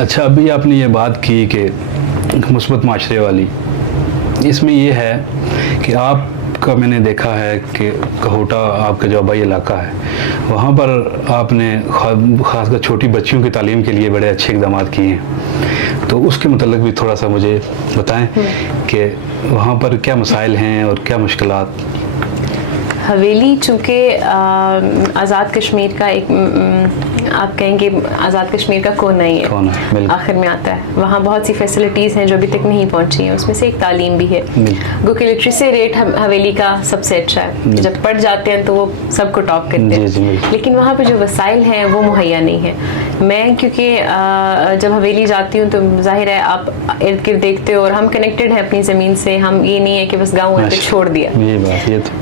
اچھا، ابھی آپ نے یہ بات کی کہ مثبت معاشرے والی، اس میں یہ ہے کہ آپ کا میں نے دیکھا ہے کہ کہوٹہ آپ کا جو آبائی علاقہ ہے وہاں پر آپ نے خاص کر چھوٹی بچیوں کی تعلیم کے لیے بڑے اچھے اقدامات کیے ہیں، تو اس کے متعلق بھی تھوڑا سا مجھے بتائیں کہ وہاں پر کیا مسائل ہیں اور کیا مشکلات؟ حویلی چونکہ آزاد کشمیر کا ایک آپ کہیں گے آزاد کشمیر کا کونا ہی ہے، آخر میں آتا ہے، وہاں بہت سی فیسلٹیز ہیں جو ابھی تک نہیں پہنچی ہیں، اس میں سے ایک تعلیم بھی ہے۔ گو کہ لٹریسی ریٹ حویلی کا سب سے اچھا ہے، جب پڑھ جاتے ہیں تو وہ سب کو ٹاپ کرتے ہیں، لیکن وہاں پہ جو وسائل ہیں وہ مہیا نہیں ہیں۔ میں کیونکہ جب حویلی جاتی ہوں تو ظاہر ہے آپ ارد گرد دیکھتے ہو اور ہم کنیکٹڈ ہیں اپنی زمین سے، ہم یہ نہیں ہے کہ بس گاؤں ہے تو چھوڑ دیا۔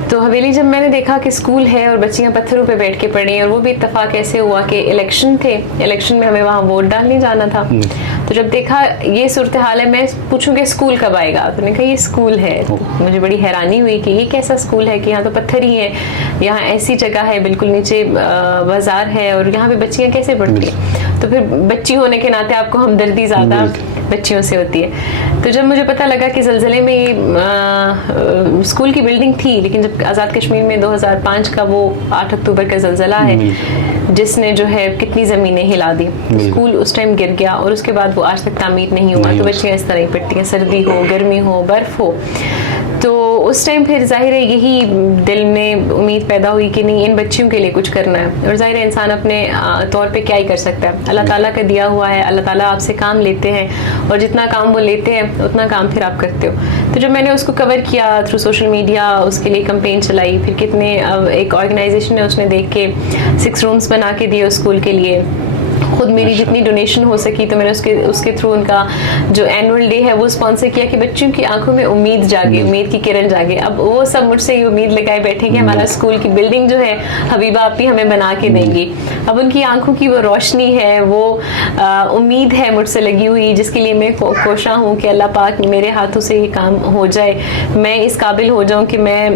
تو حویلی جب میں نے دیکھا کہ اسکول ہے اور بچیاں پتھروں پہ بیٹھ کے پڑھی، اور وہ بھی اتفاق ایسے ہوا کہ الیکشن تھے، الیکشن میں ہمیں وہاں ووٹ ڈالنے جانا تھا، تو جب دیکھا یہ صورتحال ہے، میں پوچھوں کہ اسکول کب آئے گا، تو نے کہا یہ اسکول ہے۔ مجھے بڑی حیرانی ہوئی کہ یہ کیسا اسکول ہے کہ یہاں تو پتھر ہی ہے، یہاں ایسی جگہ ہے بالکل نیچے بازار ہے اور یہاں پہ بچیاں کیسے پڑھتی ہیں؟ تو پھر بچی ہونے کے ناطے آپ کو ہمدردی زیادہ بچیوں سے ہوتی ہے۔ تو جب مجھے پتہ لگا کہ زلزلے میں اسکول کی بلڈنگ تھی، لیکن جب آزاد کشمیر میں 2005 کا وہ 8 اکتوبر کا زلزلہ ہے جس نے جو ہے کتنی زمینیں ہلا دی، اسکول اس ٹائم گر گیا اور اس کے بعد وہ آج تک تعمیر نہیں ہوا، تو بچیاں اس طرح ہی پڑھتی ہیں، سردی ہو، گرمی ہو، برف ہو۔ تو اس ٹائم پھر ظاہر ہے یہی دل میں امید پیدا ہوئی کہ نہیں، ان بچیوں کے لیے کچھ کرنا ہے، اور ظاہر ہے انسان اپنے طور پہ کیا ہی کر سکتا ہے، اللہ تعالیٰ کا دیا ہوا ہے، اللہ تعالیٰ آپ سے کام لیتے ہیں اور جتنا کام وہ لیتے ہیں اتنا کام پھر آپ کرتے ہو۔ تو جب میں نے اس کو کور کیا تھرو سوشل میڈیا، اس کے لیے کمپین چلائی، پھر کتنے ایک آرگنائزیشن ہے اس نے دیکھ کے 6 رومز بنا کے دیے اسکول کے لیے، خود میری جتنی ڈونیشن ہو سکی تو میں نے اس کے تھرو ان کا جو اینول ڈے ہے وہ اسپانسر کیا کہ بچوں کی آنکھوں میں امید جاگے، امید کی کرن جاگے۔ اب وہ سب مجھ سے یہ امید لگائے بیٹھے کہ ہمارا اسکول کی بلڈنگ جو ہے حبیبہ آپی ہمیں بنا کے دیں گی۔ اب ان کی آنکھوں کی وہ روشنی ہے، وہ امید ہے مجھ سے لگی ہوئی، جس کے لیے میں کوشاں ہوں کہ اللہ پاک میرے ہاتھوں سے یہ کام ہو جائے، میں اس قابل ہو جاؤں کہ میں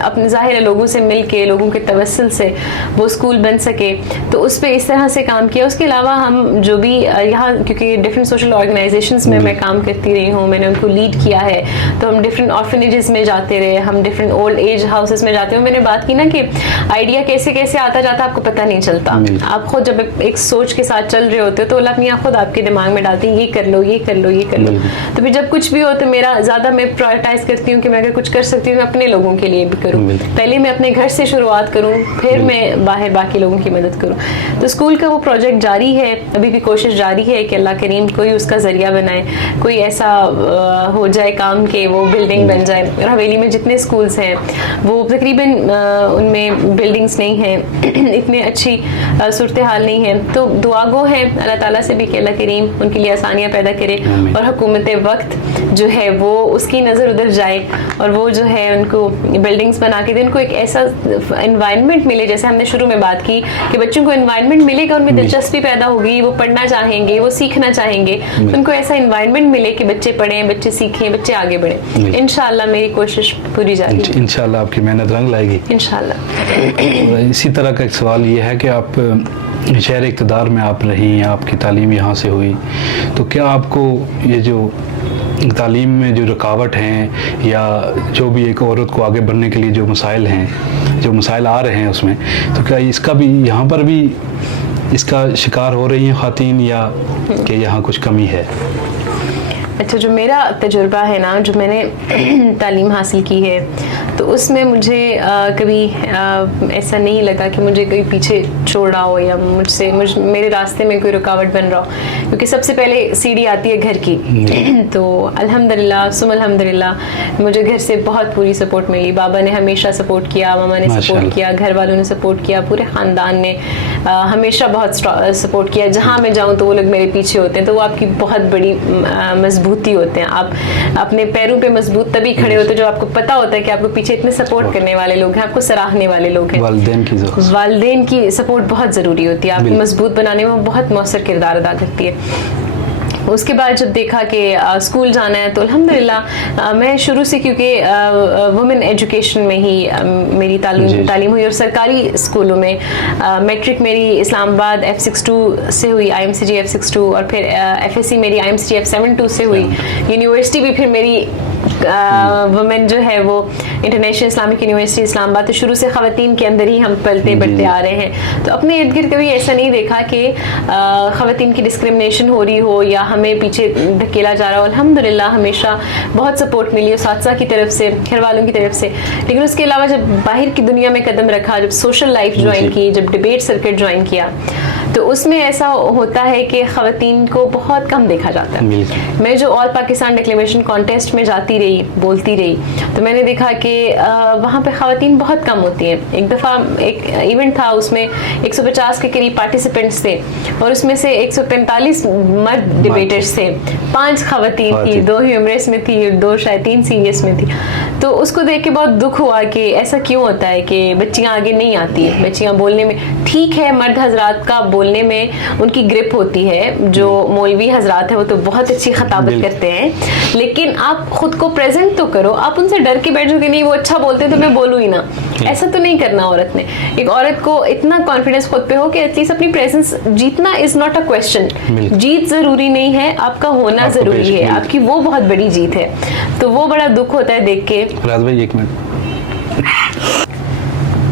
اپنے ظاہر لوگوں سے مل کے، لوگوں کے توسل سے وہ اسکول بن سکے۔ تو اس پہ اس طرح سے کام کیا۔ اس کے علاوہ ہم جو بھی یہاں کیونکہ ڈفرینٹ سوشل آرگنائزیشنز میں کام کرتی رہی ہوں، میں نے ان کو لیڈ کیا ہے، تو ہم ڈفرینٹ آرفنیجز میں جاتے رہے، ہم ڈفرینٹ اولڈ ایج ہاؤسز میں جاتے ہیں۔ میں نے بات کی نا کہ آئیڈیا کیسے کیسے آتا جاتا آپ کو پتہ نہیں چلتا، آپ خود جب ایک سوچ کے ساتھ چل رہے ہوتے ہو تو اللہ اپنی خود آپ کے دماغ میں ڈالتی ہیں یہ کر لو، یہ کر لو، یہ کر لو۔ تو پھر جب کچھ بھی ہو تو میرا زیادہ میں پرائورٹائز کرتی ہوں کہ میں اگر کچھ کر سکتی ہوں میں اپنے لوگوں کے لیے بھی کروں، پہلے میں اپنے گھر سے شروعات کروں، پھر میں باہر باقی لوگوں کی مدد کروں۔ تو اسکول کا وہ پروجیکٹ جاری ہے، ابھی بھی کوشش جاری ہے کہ اللہ کریم کوئی اس کا ذریعہ بنائے، کوئی ایسا ہو جائے کام کہ وہ بلڈنگ بن جائے۔ حویلی میں جتنے اسکولز ہیں وہ تقریباً ان میں بلڈنگز نہیں ہیں، اتنی اچھی صورتحال نہیں ہے، تو دعا گو ہے اللہ تعالیٰ سے بھی کہ اللہ کریم ان کے لیے آسانیاں پیدا کرے، اور حکومت وقت جو ہے وہ اس کی نظر ادھر جائے اور وہ جو ہے ان کو بلڈنگز بنا کے دے، ان کو ایک ایسا انوائرمنٹ ملے، جیسے ہم نے شروع میں بات کی کہ بچوں کو انوائرمنٹ ملے گا، ان میں دلچسپی پیدا ہوگی، وہ پڑھنا چاہیں گے، وہ سیکھنا چاہیں گے، ان کو ایسا انوائرمنٹ ملے کہ بچے پڑھیں، بچے سیکھیں، بچے آگے بڑھیں۔ انشاءاللہ میری کوشش پوری جاری ہے، انشاءاللہ آپ کی محنت رنگ لائے گی انشاءاللہ۔ اسی طرح کا ایک سوال یہ ہے کہ آپ شہر اقتدار میں آپ رہی، آپ کی تعلیم یہاں سے ہوئی، تو کیا آپ کو یہ جو تعلیم میں جو رکاوٹ ہیں یا جو بھی ایک عورت کو آگے بڑھنے کے لیے جو مسائل آ رہے ہیں اس میں، تو کیا اس کا بھی یہاں پر بھی اس کا شکار ہو رہی ہیں خواتین، یا کہ یہاں کچھ کمی ہے؟ اچھا، جو میرا تجربہ ہے نا، جو میں نے تعلیم حاصل کی ہے، تو اس میں مجھے کبھی ایسا نہیں لگا کہ مجھے کوئی پیچھے چھوڑ رہا ہو یا میرے راستے میں کوئی رکاوٹ بن رہا ہو، کیونکہ سب سے پہلے سیڑھی آتی ہے گھر کی۔ تو الحمدللہ ثم الحمدللہ مجھے گھر سے بہت پوری سپورٹ ملی، بابا نے ہمیشہ سپورٹ کیا، ماما نے سپورٹ کیا، گھر والوں نے سپورٹ کیا، پورے خاندان نے ہمیشہ بہت سپورٹ کیا۔ جہاں میں جاؤں تو وہ لوگ میرے پیچھے ہوتے ہیں، تو وہ آپ کی بہت بڑی مضبوطی ہوتے ہیں۔ آپ اپنے پیروں پہ مضبوط تبھی کھڑے ہوتے ہیں جو آپ کو پتا ہوتا ہے کہ آپ کو پیچھے اتنے سپورٹ کرنے والے لوگ ہیں، آپ کو سراہنے والے لوگ ہیں۔ والدین کی سپورٹ بہت ضروری ہوتی ہے، آپ کو مضبوط بنانے میں بہت مؤثر کردار ادا کرتی ہے۔ اس کے بعد جب دیکھا کہ اسکول جانا ہے تو الحمدللہ میں شروع سے کیونکہ وومن ایجوکیشن میں ہی میری تعلیم ہوئی اور سرکاری اسکولوں میں میٹرک میری اسلام آباد F62 سے ہوئی IMCG F62 اور پھر FSC میری IMCG F72 سے ہوئی. یونیورسٹی بھی پھر میری وومن جو ہے وہ انٹرنیشنل اسلامک یونیورسٹی اسلام آباد. تو شروع سے خواتین کے اندر ہی ہم پلتے بڑھتے آ رہے ہیں. تو اپنے ارد گرد کبھی ایسا نہیں دیکھا کہ خواتین کی ڈسکرمنیشن ہو رہی ہو یا ہمیں پیچھے دھکیلا جا رہا ہو. الحمدللہ ہمیشہ بہت سپورٹ ملی اساتذہ کی طرف سے, گھر والوں کی طرف سے. لیکن اس کے علاوہ جب باہر کی دنیا میں قدم رکھا, جب سوشل لائف جوائن کی, جب ڈبیٹ سرکٹ جوائن کیا, تو اس میں ایسا ہوتا ہے کہ خواتین کو بہت کم دیکھا جاتا ہے. میں جو آل پاکستان ڈکلیمیشن کانٹیسٹ میں جاتی رہی, بولتی رہی, تو میں نے دیکھا کہ وہاں پہ خواتین بہت کم ہوتی ہیں. ایک دفعہ ایک ایونٹ تھا, اس میں 150 کے قریب پارٹیسپینٹس تھے اور اس میں سے 145 مرد ڈبیٹرز تھے, 5 خواتین تھی, 2 ہیومرس میں تھی, 2 شاید 3 سیریس میں تھی. تو اس کو دیکھ کے بہت دکھ ہوا کہ ایسا کیوں ہوتا ہے کہ بچیاں آگے نہیں آتی ہیں. بچیاں بولنے میں ٹھیک ہے, مرد حضرات کا بولنے میں ان کی گرپ ہوتی ہے, جو مولوی حضرات ہیں وہ تو بہت اچھی خطابت کرتے ہیں, لیکن آپ خود کو پریزنٹ تو کرو. آپ ان سے ڈر کے بیٹھ جاؤ کہ نہیں وہ اچھا بولتے تو میں بولوں ہی نا. ایسا تو نہیں کرنا عورت نے. ایک عورت کو اتنا کانفیڈینس خود پہ ہو کہ ایٹ لیسٹ اپنی پریزنس, جیتنا از ناٹ اے کویسچن, جیت ضروری نہیں ہے, آپ کا ہونا ضروری ہے, آپ کی وہ بہت بڑی جیت ہے. تو وہ بڑا دکھ ہوتا ہے دیکھ کے. راز بھائی ایک منٹ.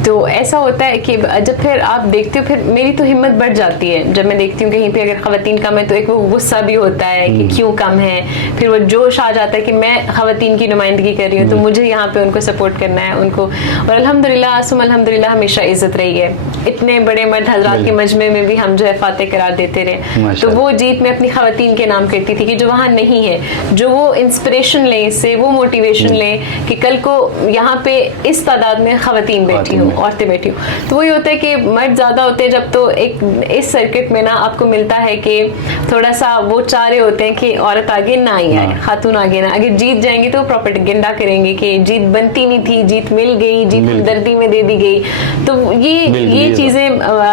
تو ایسا ہوتا ہے کہ جب پھر آپ دیکھتے ہو, پھر میری تو ہمت بڑھ جاتی ہے جب میں دیکھتی ہوں کہیں پہ اگر خواتین کم ہے تو ایک وہ غصہ بھی ہوتا ہے کہ کیوں کم ہے. پھر وہ جوش آ جاتا ہے کہ میں خواتین کی نمائندگی کر رہی ہوں تو مجھے یہاں پہ ان کو سپورٹ کرنا ہے, ان کو. اور الحمدللہ ثم الحمدللہ ہمیشہ عزت رہی ہے. اتنے بڑے مرد حضرات کے مجمع میں بھی ہم جو ہے فاتح قرار دیتے رہے. تو وہ جیت میں اپنی خواتین کے نام کرتی تھی کہ جو وہاں نہیں ہے, جو وہ انسپریشن لیں اس سے, وہ موٹیویشن لیں کہ کل کو یہاں پہ اس تعداد میں خواتین بیٹھی ہوں, عورتیں بیٹھی ہوں. تو وہی ہوتا ہے کہ مرد زیادہ ہوتے ہیں جب, تو ایک اس سرکٹ میں نا آپ کو ملتا ہے کہ تھوڑا سا وہ چاہ رہے ہوتے ہیں کہ عورت آگے نہ ہی آئے, خاتون آگے نہ. اگر جیت جائیں گے تو پروپیگنڈا کریں گے کہ جیت بنتی نہیں تھی, جیت مل گئی, جیت دردی میں دے دی گئی. تو یہ چیزیں,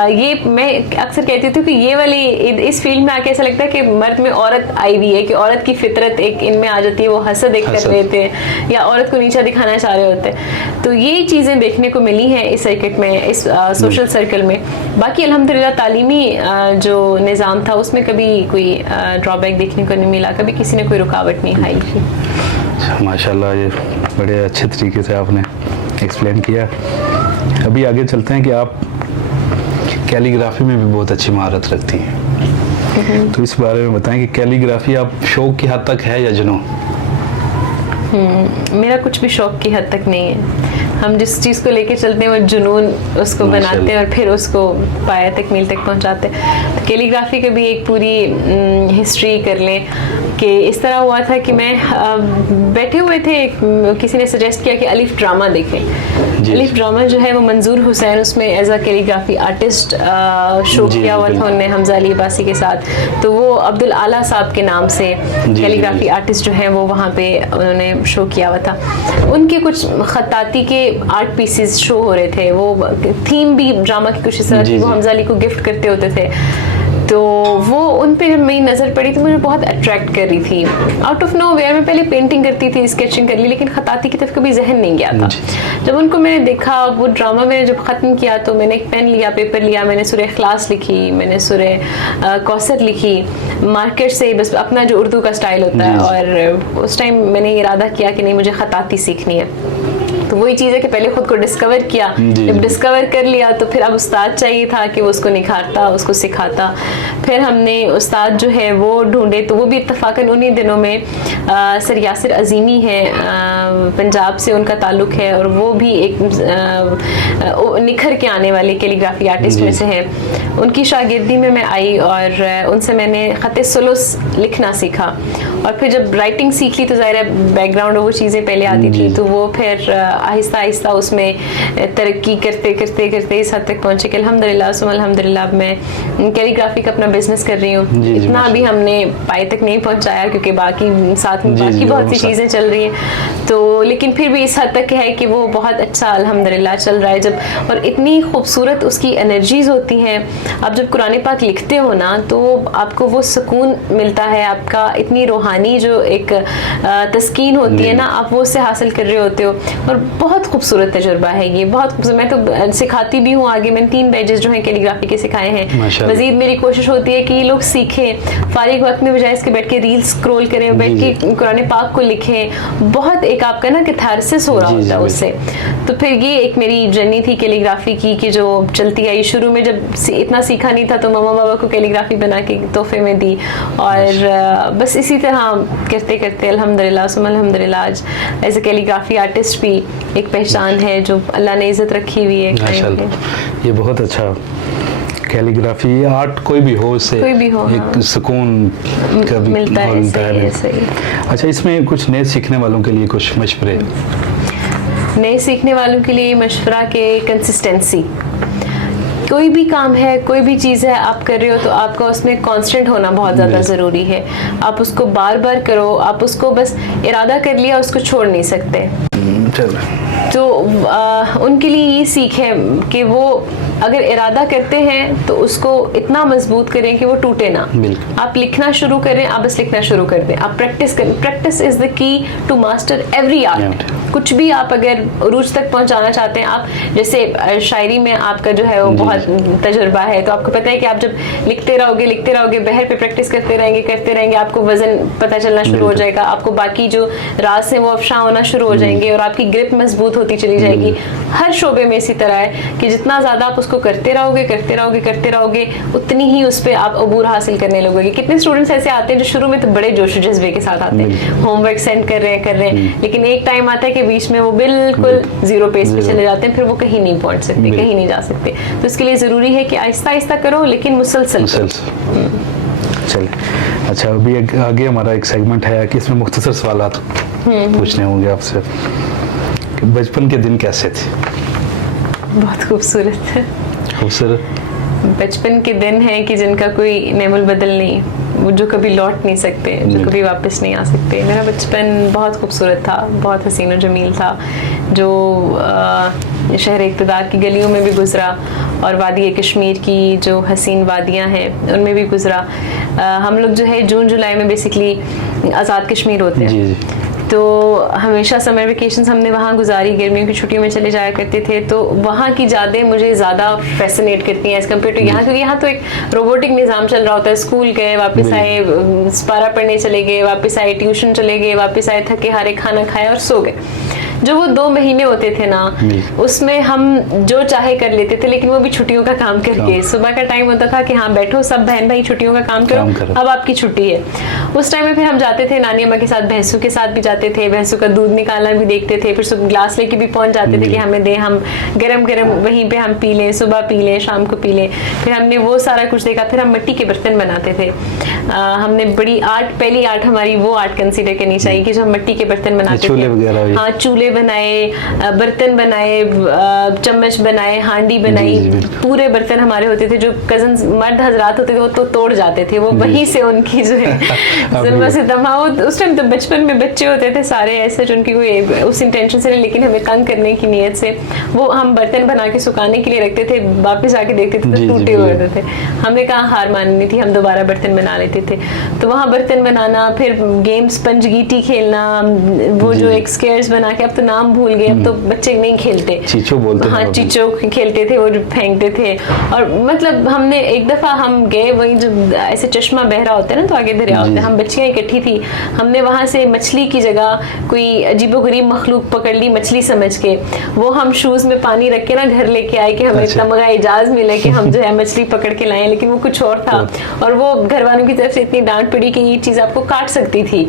یہ میں اکثر کہتی تھی کہ یہ والی اس فیلڈ میں آ کے ایسا لگتا ہے کہ مرد میں عورت آئی ہوئی ہے, کہ عورت کی فطرت ایک ان میں آ جاتی ہے, وہ حسد ایک کر رہے تھے یا عورت کو نیچا دکھانا چاہ رہے ہوتے ہیں. تو یہ چیزیں دیکھنے کو ملی ہیں اس سرکٹ میں, اس سوشل سرکل میں. باقی الحمدللہ تعلیمی جو نظام تھا اس میں کبھی کوئی ڈرا بیک دیکھنے کو نہیں ملا, کبھی کسی نے کوئی رکاوٹ نہیں آئی. ماشاءاللہ, یہ بڑے اچھے طریقے سے آپ نے ایکسپلین کیا. ابھی آگے چلتے ہیں کہ آپ کیلیگرافی میں بھی بہت اچھی مہارت رکھتی ہیں, تو اس بارے میں بتائیں کہ کیلیگرافی آپ شوق کی حد تک ہے یا جنون؟ میرا کچھ بھی شوق کی حد تک نہیں ہے. ہم جس چیز کو لے کے چلتے ہیں وہ جنون اس کو بناتے ہیں اور پھر اس کو پایہ تکمیل تک پہنچاتے ہیں. کیلیگرافی کا بھی ایک پوری ہسٹری کر لیں کہ اس طرح ہوا تھا کہ میں بیٹھے ہوئے تھے, کسی نے سجیسٹ کیا کہ الف ڈرامہ دیکھیں. الف ڈرامہ جو ہے وہ منظور حسین اس میں ایز اے کیلیگرافی آرٹسٹ شو کیا ہوا تھا انہوں نے حمزہ علی عباسی کے ساتھ. تو وہ عبدالاعلیٰ صاحب کے نام سے کیلیگرافی آرٹسٹ جو ہیں وہ وہاں پہ انہوں نے شو کیا ہوا تھا. ان کے کچھ خطاطی کے آرٹ پیسز شو ہو رہے تھے, وہ تھیم بھی ڈرامہ کی کچھ اس طرح تھی, وہ حمزہ علی کو گفٹ کرتے ہوتے تھے. تو وہ ان پہ جب میری نظر پڑی تو مجھے بہت اٹریکٹ کر رہی تھی. آؤٹ آف نو ویئر میں پہلے پینٹنگ کرتی تھی, اسکیچنگ کر لی, لیکن خطاطی کی طرف کبھی ذہن نہیں گیا تھا. جب ان کو میں نے دیکھا, وہ ڈرامہ میں نے جب ختم کیا تو میں نے ایک پین لیا, پیپر لیا, میں نے سورہ اخلاص لکھی, میں نے سورہ کوثر لکھی مارکر سے, بس اپنا جو اردو کا سٹائل ہوتا ہے. اور اس ٹائم میں نے ارادہ کیا کہ نہیں مجھے خطاطی سیکھنی ہے. تو وہی چیز ہے کہ پہلے خود کو ڈسکور کیا, جب ڈسکور کر لیا تو پھر اب استاد چاہیے تھا کہ وہ اس کو نکھارتا, اس کو سکھاتا. پھر ہم نے استاد جو ہے وہ ڈھونڈے, تو وہ بھی اتفاقاً انہی دنوں میں سر یاسر عظیمی ہیں, پنجاب سے ان کا تعلق ہے, اور وہ بھی ایک نکھر کے آنے والے کیلیگرافی آرٹسٹ میں سے ہیں. ان کی شاگردی میں آئی اور ان سے میں نے خط سلس لکھنا سیکھا. اور پھر جب رائٹنگ سیکھ لی تو ظاہر ہے بیک گراؤنڈ وہ چیزیں پہلے آتی تھی, تو وہ پھر آہستہ آہستہ اس میں ترقی کرتے کرتے کرتے اس حد تک پہنچے کہ الحمدللہ ثم الحمدللہ اب میں کیلی گرافی کا اپنا بزنس کر رہی ہوں. اتنا ابھی ہم نے پائے تک نہیں پہنچایا کیونکہ باقی ساتھ میں باقی بہت سی چیزیں چل رہی ہیں, تو لیکن پھر بھی اس حد تک ہے کہ وہ بہت اچھا الحمدللہ چل رہا ہے. جب اور اتنی خوبصورت اس کی انرجیز ہوتی ہیں, آپ جب قرآن پاک لکھتے ہو نا تو آپ کو وہ سکون ملتا ہے, آپ کا اتنی روحانی جو ایک تسکین ہوتی ہے نا, آپ وہ اس سے حاصل کر رہے ہوتے ہو. اور بہت خوبصورت تجربہ ہے یہ, بہت خوبصورت. میں تو سکھاتی بھی ہوں آگے, میں نے 3 بیچز جو ہیں کیلی گرافی کے سکھائے ہیں. مزید میری کوشش ہوتی ہے کہ یہ لوگ سیکھیں, فارغ وقت میں بجائے اس کے بیٹھ کے ریل اسکرول کریں, بیٹھ کے قرآن پاک کو لکھیں. بہت ایک آپ کا نا کیتھارسس ہو رہا ہوتا ہے اس سے. تو پھر یہ ایک میری جرنی تھی کیلی گرافی کی کہ جو چلتی آئی. شروع میں جب اتنا سیکھا نہیں تھا تو ماما بابا کو کیلی گرافی بنا کے تحفے میں دی, اور بس اسی طرح کرتے کرتے الحمدللہ ثم الحمدللہ آج ایز اے کیلی گرافی آرٹسٹ بھی ایک پہچان ہے جو اللہ نے عزت رکھی ہوئی ہے. یہ بہت اچھا کیلی گرافی آرٹ کوئی بھی ہو, اس سے ایک سکون ملتا ہے. اچھا, اس میں کچھ نئے سیکھنے والوں کے لیے کچھ مشورے؟ نئے سیکھنے والوں کے لیے مشورہ کہ کنسسٹنسی. کوئی بھی کام ہے, کوئی بھی چیز ہے آپ کر رہے ہو تو آپ کا اس میں کانسٹنٹ ہونا بہت زیادہ ضروری ہے. آپ اس کو بار بار کرو, آپ اس کو بس ارادہ کر لیا اس کو چھوڑ نہیں سکتے. تو ان کے لیے یہ سیکھ ہے کہ وہ اگر ارادہ کرتے ہیں تو اس کو اتنا مضبوط کریں کہ وہ ٹوٹے نہ. آپ لکھنا شروع کریں, آپ بس لکھنا شروع کر دیں, آپ پریکٹس کریں. پریکٹس از دا کی ٹو ماسٹر ایوری آرٹ. کچھ بھی آپ اگر عروج تک پہنچانا چاہتے ہیں, آپ جیسے شاعری میں آپ کا جو ہے وہ بہت تجربہ ہے, تو آپ کو پتہ ہے کہ آپ جب لکھتے رہو گے بہر پہ پریکٹس کرتے رہیں گے, آپ کو وزن پتہ چلنا شروع ہو جائے گا, آپ کو باقی جو راز ہیں وہ افشاں ہونا شروع ہو جائیں گے, اور آپ کی گرپ مضبوط ہوتی چلی جائے گی. ہر شعبے میں اسی طرح ہے کہ جتنا زیادہ آپ اس کو کرتے رہو گے اتنی ہی اس پہ آپ عبور حاصل کرنے لگو گے. کتنے اسٹوڈنٹس ایسے آتے ہیں جو شروع میں تو بڑے جوش و جذبے کے ساتھ آتے ہیں, ہوم ورک سینڈ کر رہے ہیں, لیکن ایک ٹائم آتا ہے کہ بیچ میں وہ بالکل زیرو پیس پہ چلے جاتے ہیں, پھر وہ کہیں نہیں پہنچ سکتے, کہیں نہیں جا سکتے. تو اس کے لیے ضروری ہے کہ آہستہ آہستہ کرو لیکن مسلسل. چلے اچھا, ابھی آگے ہمارا ایک سیگمنٹ ہے کہ اس میں مختصر سوالات پوچھنے ہوں گے آپ سے. بچپن کے دن کیسے تھے؟ بہت خوبصورت. بچپن کے دن ہیں کہ جن کا کوئی نعم البدل نہیں, وہ جو کبھی لوٹ نہیں سکتے, جو کبھی واپس نہیں آ سکتے. میرا بچپن بہت خوبصورت تھا, بہت حسین و جمیل تھا, جو شہر اقتدار کی گلیوں میں بھی گزرا اور وادی کشمیر کی جو حسین وادیاں ہیں ان میں بھی گزرا. ہم لوگ جو ہے جون جولائی میں بیسکلی آزاد کشمیر ہوتے ہیں, تو ہمیشہ سمر ویکیشنز ہم نے وہاں گزاری, گرمیوں کی چھٹیوں میں چلے جایا کرتے تھے. تو وہاں کی یادیں مجھے زیادہ فیسنیٹ کرتی ہیں ایز کمپیئر ٹو یہاں, کیونکہ یہاں تو ایک روبوٹک نظام چل رہا ہوتا ہے. اسکول گئے, واپس آئے, سپارہ پڑھنے چلے گئے, واپس آئے, ٹیوشن چلے گئے, واپس آئے تھکے ہارے, کھانا کھایا اور سو گئے. جو وہ 2 مہینے ہوتے تھے نا, اس میں ہم جو چاہے کر لیتے تھے, لیکن وہ بھی چھٹیوں کا کام کر کے. صبح کا ٹائم ہوتا تھا کہ ہاں بیٹھو سب بہن بھائی چھٹیوں کا کام کرو, اب آپ کی چھٹی ہے. اس ٹائم میں پھر ہم جاتے تھے نانی اماں کے ساتھ, بھینسوں کے ساتھ بھی جاتے تھے, بھینسوں کا دودھ نکالنا بھی دیکھتے تھے, پھر صبح گلاس لے کے بھی پہنچ جاتے تھے کہ ہمیں دیں, ہم گرم وہیں پہ ہم پی لیں, صبح پی لیں, شام کو پی لیں. پھر ہم نے وہ سارا کچھ دیکھا. پھر ہم مٹی کے برتن بناتے تھے. ہم نے بڑی آرٹ, پہلی آرٹ ہماری وہ آرٹ کنسیڈر کرنی چاہیے کہ جو ہم مٹی کے برتن بناتے تھے. ہاں, چولہے بنائے, برتن بنائے, چمچ بنائے, ہانڈی بنائی. پورے برتن ہمارے ہوتے تھے. جو کزنز مرد حضرات ہوتے تھے وہ تو توڑ جاتے تھے, وہ وہیں سے ان کی جو ہے ظلم سے دما. اس ٹائم تو بچپن میں بچے ہوتے تھے سارے ایسے جو ان کی کوئی اس انٹینشن سے نہیں, لیکن ہمیں تنگ کرنے کی نیت سے وہ ہم برتن بنا کے سکھانے کے لیے رکھتے تھے. واپس آ کے دیکھتے تھے تو ٹوٹے ہوئے ہوتے تھے. ہم نے کہا ہار ماننی تھی, ہم دوبارہ برتن بنا لیتے تھے. تو وہاں برتن بنانا, پھر گیم سپنج گیٹی کھیلنا, وہ جو ایک اسکیئرز بنا کے, اب تو نام بھول گئے, اب تو بچے نہیں کھیلتے, چیچو بولتے, ہاں چیچو کھیلتے تھے, وہ پھینکتے تھے. اور مطلب ہم نے ایک دفعہ ہم گئے, وہی جو ایسے چشمہ بہ رہا ہوتا ہے نا تو آگے دریا ہوتا ہے, ہم بچیاں اکٹھی تھی, ہم نے وہاں سے مچھلی کی جگہ کوئی عجیب و غریب مخلوق پکڑ لی مچھلی سمجھ کے. وہ ہم شوز میں پانی رکھ کے نا گھر لے کے آئے کہ ہمیں تمغہ اعجاز ملے کہ ہم جو ہے مچھلی پکڑ کے لائیں, لیکن وہ کچھ اور تھا. اور وہ گھر والوں کی طرف سے اتنی ڈانٹ پڑی کہ یہ چیز آپ کو کاٹ سکتی تھی,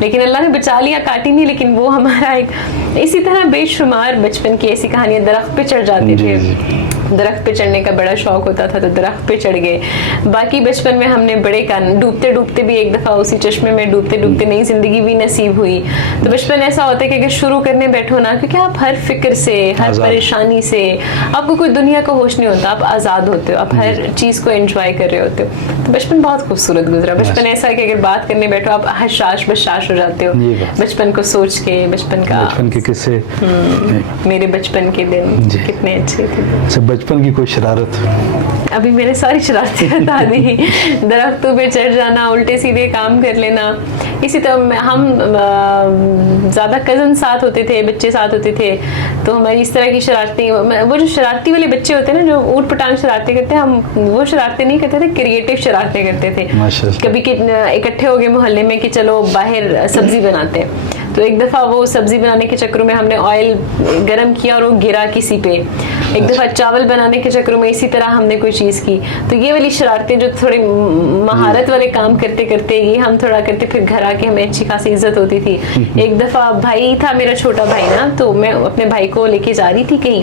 لیکن اللہ نے بچا لیا, کاٹی نہیں. لیکن وہ ہمارا ایک اسی طرح بے شمار بچپن کی ایسی کہانیاں, درخت پہ چڑھ جاتے تھے, درخت پہ چڑھنے کا بڑا شوق ہوتا تھا تو درخت پہ چڑھ گئے. باقی بچپن میں ہم نے بڑے ڈوبتے ڈوبتے بھی ایک دفعہ اسی چشمے میں ڈوبتے ڈوبتے نئی زندگی بھی نصیب ہوئی. تو بچپن ایسا ہوتا ہے کہ اگر شروع کرنے بیٹھو نا, کیونکہ آپ ہر فکر سے, ہر پریشانی سے, آپ کو کوئی دنیا کا ہوش نہیں ہوتا, آپ آزاد ہوتے ہو, آپ ہر چیز کو انجوائے کر رہے ہوتے ہو. تو بچپن بہت خوبصورت گزرا. بچپن ایسا ہے کہ اگر بات کرنے بیٹھو آپ حشاش بشاش ہو جاتے ہو بچپن کو سوچ کے. بچپن کے قصے, میرے بچپن کے دن کتنے اچھے تھے. بچپن کی کوئی شرارت؟ ابھی میں نے ساری شرارتیں بتا دی. درختوں پہ چڑھ جانا, الٹے سیدھے کام کر لینا. اسی طرح ہم زیادہ کزن ساتھ ہوتے تھے, بچے ساتھ ہوتے تھے, تو ہماری اس طرح کی شرارتیں, وہ جو شرارتی والے بچے ہوتے ہیں نا جو اوٹ پٹانگ شرارتیں کرتے ہیں, ہم وہ شرارتیں نہیں کرتے تھے, کریٹو شرارتیں کرتے تھے. کبھی اکٹھے ہو گئے محلے میں کہ چلو باہر سبزی بناتے ہیں. تو ایک دفعہ وہ سبزی بنانے کے چکروں میں ہم نے آئل گرم کیا اور وہ گرا کسی پہ. ایک دفعہ چاول بنانے کے چکروں میں اسی طرح ہم نے کوئی چیز کی. تو یہ والی شرارتیں جو تھوڑے مہارت والے کام کرتے کرتے یہ ہم تھوڑا کرتے, پھر گھر آ کے ہمیں اچھی خاصی عزت ہوتی تھی. ایک دفعہ بھائی تھا میرا چھوٹا بھائی نا, تو میں اپنے بھائی کو لے کے جا رہی تھی کہیں,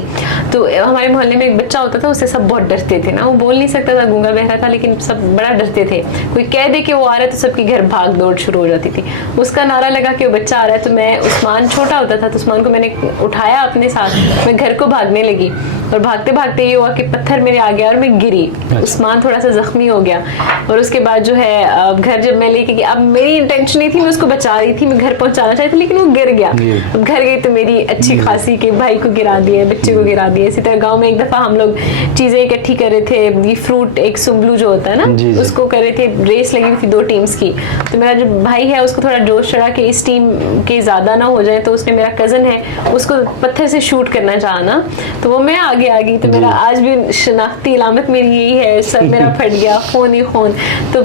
تو ہمارے محلے میں ایک بچہ ہوتا تھا, اس سے سب بہت ڈرتے تھے نا. وہ بول نہیں سکتا تھا, گونگا بہرا تھا, لیکن سب بڑا ڈرتے تھے. کوئی کہہ دے کہ وہ آ رہا ہے تو سب کی گھر بھاگ دوڑ شروع ہو جاتی تھی. اس کا نعرہ لگا کہ وہ بچہ آ رہا ہے, تو میں عثمان چھوٹا ہوتا تھا, تو عثمان کو میں نے اٹھایا اپنے ساتھ, میں گھر کو بھاگنے لگی, اور بھاگتے بھاگتے یہ ہوا کہ پتھر میرے آ گیا اور میں گری. عثمان تھوڑا سا زخمی ہو گیا, اور اس کے بعد جو ہے گھر جب میں لے کے گئی, اب میری انٹینشن نہیں تھی, میں اس کو بچا رہی تھی, میں گھر پہنچانا چاہتی تھی, لیکن وہ گر گیا. اب گھر گئی تو میری اچھی خاصی کہ بھائی کو گرا دیا, بچے کو گرا دیا. اسی طرح گاؤں میں ایک دفعہ ہم لوگ چیزیں اکٹھی کر رہے تھے, یہ فروٹ ایک سمبلو جو ہوتا ہے نا, اس کو کر رہے تھے, ریس لگی ہوئی تھی 2 ٹیمز کی. تو میرا جو بھائی ہے اس کو تھوڑا جوش چڑھا کہ اس ٹیم کے زیادہ نہ ہو جائے, تو اس نے میرا کزن ہے اس کو پتھر سے شوٹ کرنا چاہا, تو وہ میں آگے آ گئی. تو میرا آج بھی شناختی علامت میری یہی ہے, سر میرا پھٹ گیا, خون ہی خون. تو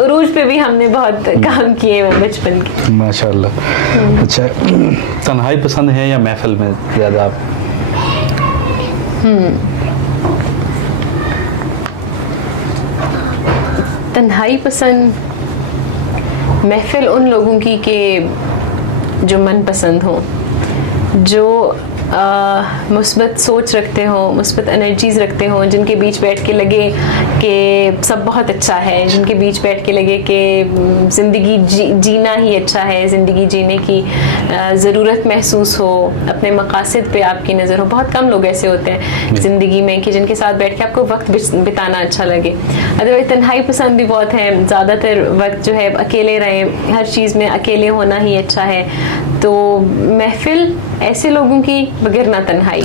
عروج پہ بھی ہم نے بہت کام کیے بچپن کے. ماشاء اللہ. اچھا, تنہائی پسند ہے یا محفل میں زیادہ آپ؟ تنہائی پسند, محفل ان لوگوں کی کہ جو من پسند ہوں, جو مثبت سوچ رکھتے ہوں, مثبت انرجیز رکھتے ہوں, جن کے بیچ بیٹھ کے لگے کہ سب بہت اچھا ہے, جن کے بیچ بیٹھ کے لگے کہ زندگی جینا ہی اچھا ہے, زندگی جینے کی ضرورت محسوس ہو, اپنے مقاصد پہ آپ کی نظر ہو. بہت کم لوگ ایسے ہوتے ہیں زندگی میں کہ جن کے ساتھ بیٹھ کے آپ کو وقت بتانا اچھا لگے. ادروائز تنہائی پسند بھی بہت ہے, زیادہ تر وقت جو ہے اکیلے رہیں, ہر چیز میں اکیلے ہونا ہی اچھا ہے. تو محفل ایسے لوگوں کی بغیر نہ تنہائی.